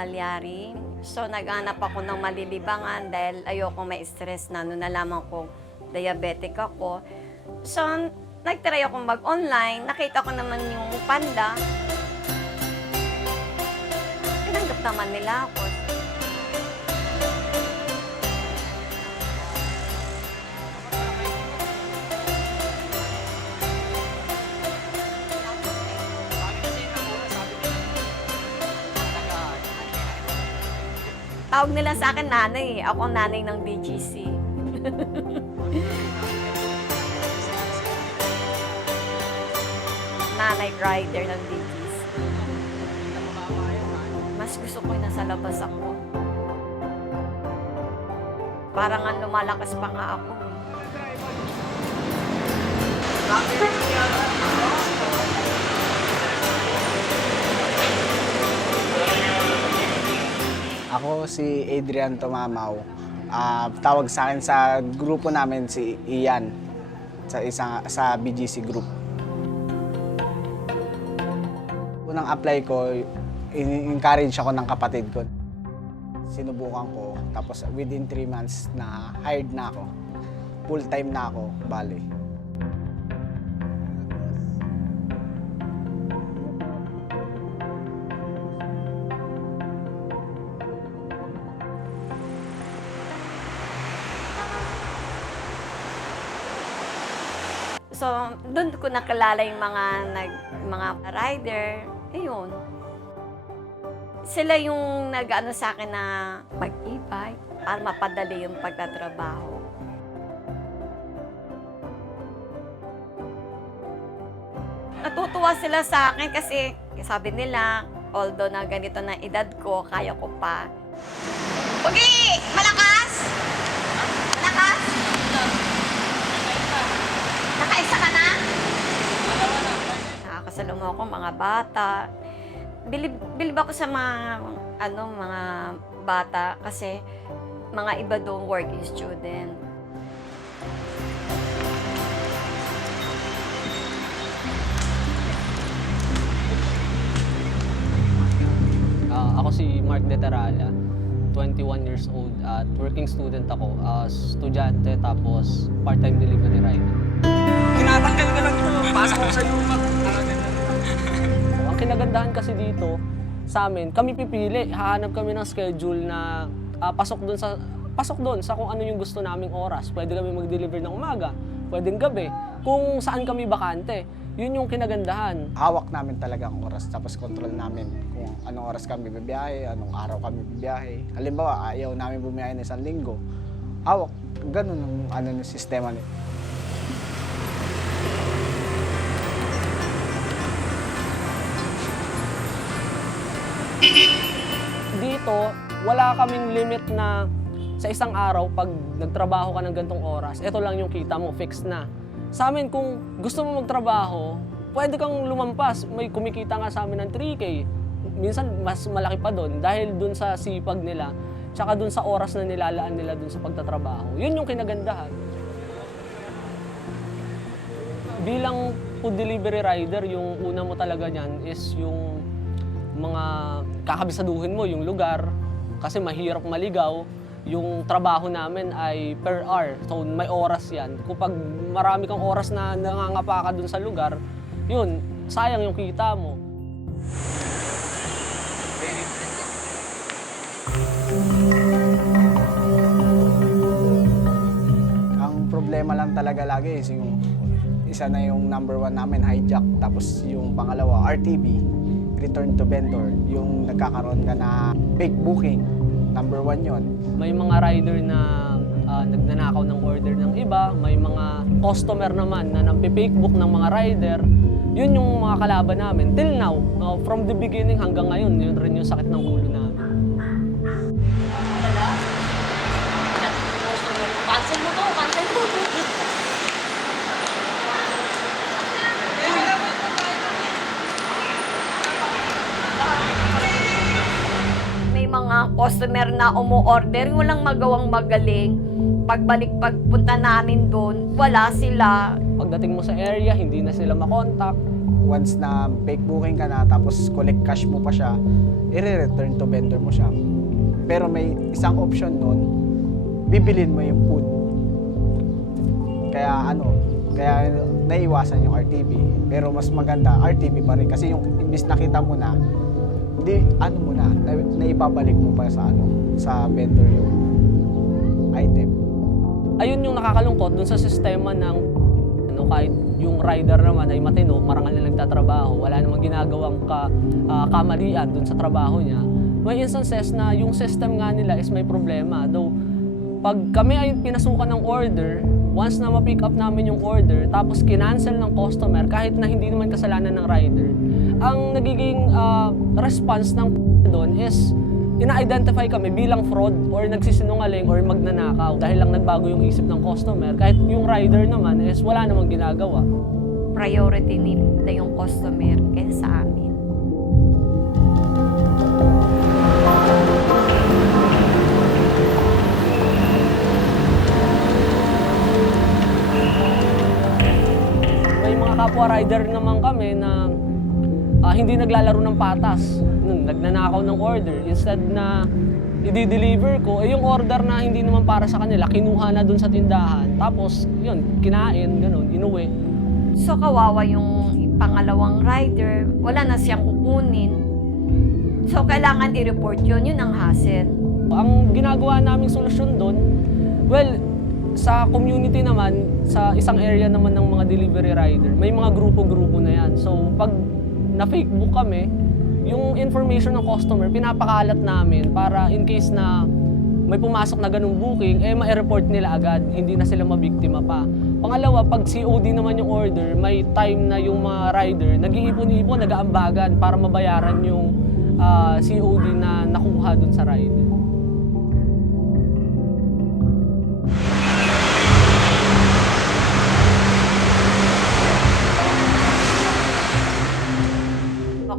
Malyari. So, naghanap ako ng malilibangan dahil ayoko ma-stress na nung nalaman ko diabetic ako. So, nag-try ako mag-online. Nakita ko naman yung Panda. Tinanggap naman nila ako. Tawag nila sa akin nanay. Ako ang nanay ng BGC. Nanay rider ng BGC. Mas gusto ko yung nasa labas ako. Parang ang lumalakas pa nga ako. Ako si Adrian Tumamaw. Tawag sa akin sa grupo namin si Ian sa BGC group. Unang apply ko, encourage ako ng kapatid ko. Sinubukan ko, tapos within 3 months na hired na ako. Full time na ako, bali. So, doon ko nakilala yung mga rider. Ayun. Sila yung nag-ano sa akin na mag-e-bike para mapadali yung pagtatrabaho. Natutuwa sila sa akin kasi sabi nila, although na ganito na edad ko, kaya ko pa. Pugi! Malakas! Malakas! Nakaisa ka na? Nakakasalungo ako mga bata. Bilib ako sa mga bata kasi mga iba doon working student. Ako si Mark De Terala, 21 years old at working student ako as estudyante tapos part-time delivery rider. Tinatanggal ka lang ito. Pasok ko sa luma. Ang kinagandahan kasi dito sa amin, kami pipili, hahanap kami ng schedule na pasok doon sa kung ano yung gusto naming oras. Pwede kami mag-deliver ng umaga, pwedeng gabi, kung saan kami bakante. Yun yung kinagandahan. Hawak namin talaga ang oras, tapos control namin kung anong oras kami bibiyahe, anong araw kami bibiyahe. Halimbawa, ayaw namin bumiyahe na 1 linggo. Hawak, ganun ang ng sistema nito. Dito, wala kaming limit na sa isang araw, pag nagtrabaho ka ng gantong oras, ito lang yung kita mo, fixed na. Sa amin, kung gusto mo magtrabaho, pwede kang lumampas. May kumikita nga sa amin ng 3K. Minsan, mas malaki pa doon dahil doon sa sipag nila, tsaka doon sa oras na nilalaan nila doon sa pagtatrabaho. Yun yung kinagandahan. Bilang food delivery rider, yung una mo talaga niyan is yung mga kakabisaduhin mo, yung lugar, kasi mahirap maligaw. Yung trabaho namin ay per hour, so may oras yan. Kapag marami kang oras na nangangapa ka dun sa lugar, yun, sayang yung kita mo. Ang problema lang talaga lagi is yung isa na yung number 1 namin, hijack. Tapos yung pangalawa, RTB, return to vendor. Yung nagkakaroon ka na fake booking, number 1 yon. May mga rider na nagnanakaw ng order ng iba, may mga customer naman na nagpe-fake book ng mga rider. Yun yung mga kalaban namin. Till now, from the beginning hanggang ngayon, yun rin yung sakit ng ulo namin. Cancel mo to, cancel mo to. May mga customer na umu-order, walang magawang magaling. Pagpunta namin doon, wala sila. Pagdating mo sa area, hindi na sila makontak. once na fake booking ka na, tapos collect cash mo pa siya, i-return to vendor mo siya. Pero may isang option nun, bibilin mo yung food. Kaya naiwasan yung RTB. Pero mas maganda, RTB pa rin. Kasi yung imbis nakita mo na, hindi, naibabalik mo pa sa vendor yung item. Ayun yung nakakalungkot dun sa sistema ng kahit yung rider naman ay matino, marangal na nagtatrabaho, wala namang ginagawang kamalian dun sa trabaho niya. May instances na yung system nga nila is may problema. Though, pag kami ay pinasukan ng order, once na ma-pick up namin yung order, tapos kinancel ng customer, kahit na hindi naman kasalanan ng rider, ang nagiging response ng doon is ina-identify kami bilang fraud or nagsisinungaling or magnanakaw dahil lang nagbago yung isip ng customer. Kahit yung rider naman is wala namang ginagawa. Priority nila yung customer kaysa sa amin. May mga kapwa rider naman kami na hindi naglalaro ng patas. Nagnanakaw ng order. Instead na i-deliver ko, yung order na hindi naman para sa kanila, kinuha na dun sa tindahan. Tapos, yun, kinain, ganun, inuwi. So kawawa yung pangalawang rider, wala na siyang kukunin. So kailangan i-report yun ang hassle. Ang ginagawa naming solusyon dun, well, sa community naman, sa isang area naman ng mga delivery rider, may mga grupo-grupo na yan. So, pag na-fake book kami, yung information ng customer, pinapakalat namin para in case na may pumasok na ganung booking, ma-report nila agad, hindi na sila mabiktima pa. Pangalawa, pag COD naman yung order, may time na yung mga rider, nag-iipon-ipon, nag-aambagan para mabayaran yung COD na nakuha dun sa rider.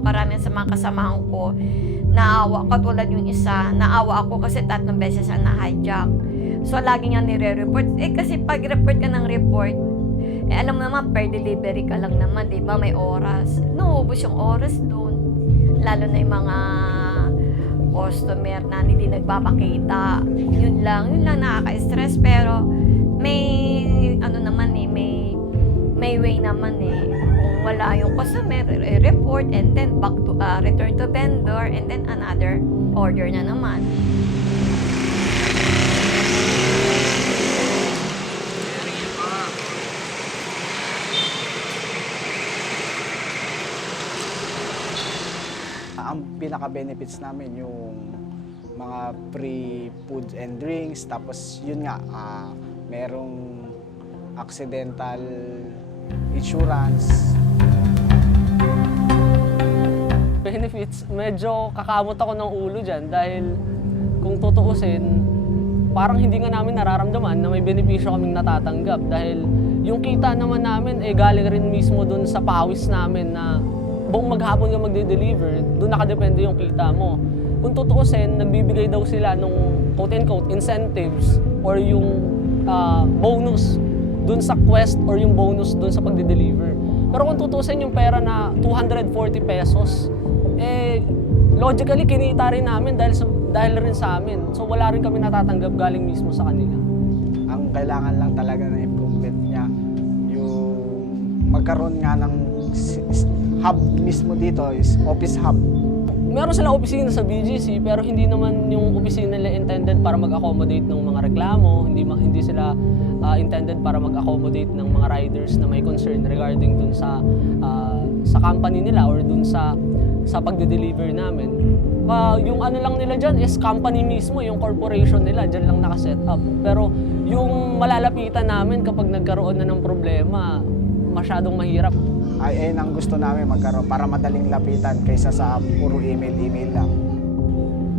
Karamihan sa mga kasamahan ko, naawa, katulad yung isa, naawa ako kasi 3 beses siya na-hijack. So, lagi niya nire-report. Kasi pag report ka ng report, alam mo naman, per delivery ka lang naman, di ba? May oras. Nauubos yung oras doon. Lalo na yung mga customer na hindi nagpapakita. Yun lang nakaka-stress. Pero, may way naman Kung wala yung customer, report and then back to return to vendor and then another order na naman. Ang pinaka-benefits namin yung mga free foods and drinks, tapos yun nga, merong accidental insurance. Benefits, medyo kakamot ako ng ulo dyan dahil kung tutuusin, parang hindi nga namin nararamdaman na may benepisyo kaming natatanggap dahil yung kita naman namin galing rin mismo dun sa pawis namin na buong maghapon ka magde-deliver, dun nakadepende yung kita mo. Kung tutuusin, nagbibigay daw sila nung quote-unquote incentives or yung bonus dun sa quest or yung bonus dun sa pagde-deliver. Pero kung tutuusin yung pera na 240 pesos, logically kinita rin namin dahil rin sa amin. So wala rin kami natatanggap galing mismo sa kanila. Ang kailangan lang talaga ng improvement niya, yung magkaroon nga ng hub mismo dito, is office hub. Meron silang opisina sa BGC pero hindi naman yung opisina nila intended para mag-accommodate ng mga reklamo, hindi sila intended para mag-accommodate ng mga riders na may concern regarding dun sa company nila or dun sa pagde-deliver namin. Yung ano lang nila dyan is company mismo, yung corporation nila, dyan lang nakaset up. Pero yung malalapitan namin kapag nagkaroon na ng problema, masyadong mahirap. Ayun ang gusto namin magkaroon para madaling lapitan kaysa sa puro email lang.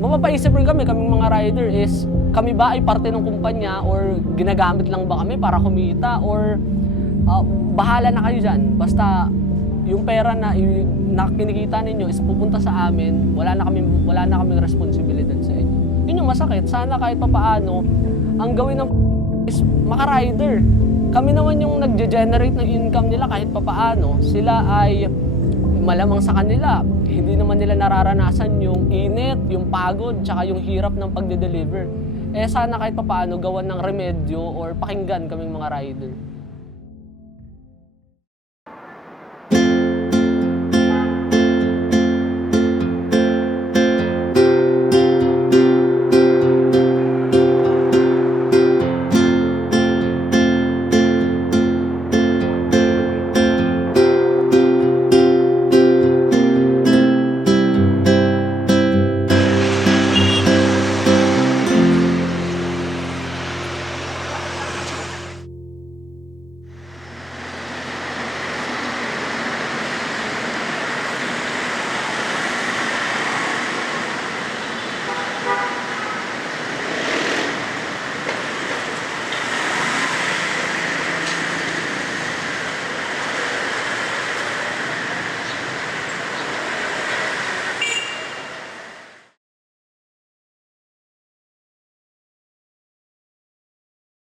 Mapapaisip rin kaming mga rider is, kami ba ay parte ng kumpanya or ginagamit lang ba kami para kumita or bahala na kayo dyan. Basta yung pera na kinikita ninyo is pupunta sa amin, wala na kaming responsibilidad sa inyo. Yun yung masakit. Sana kahit papaano, ang gawin ng is maka-rider. Kami naman yung nagge-generate ng income nila kahit papaano. Sila ay malamang sa kanila, hindi naman nila nararanasan yung init, yung pagod, tsaka yung hirap ng pagde-deliver. Eh sana kahit papaano gawan ng remedyo or pakinggan kaming mga rider.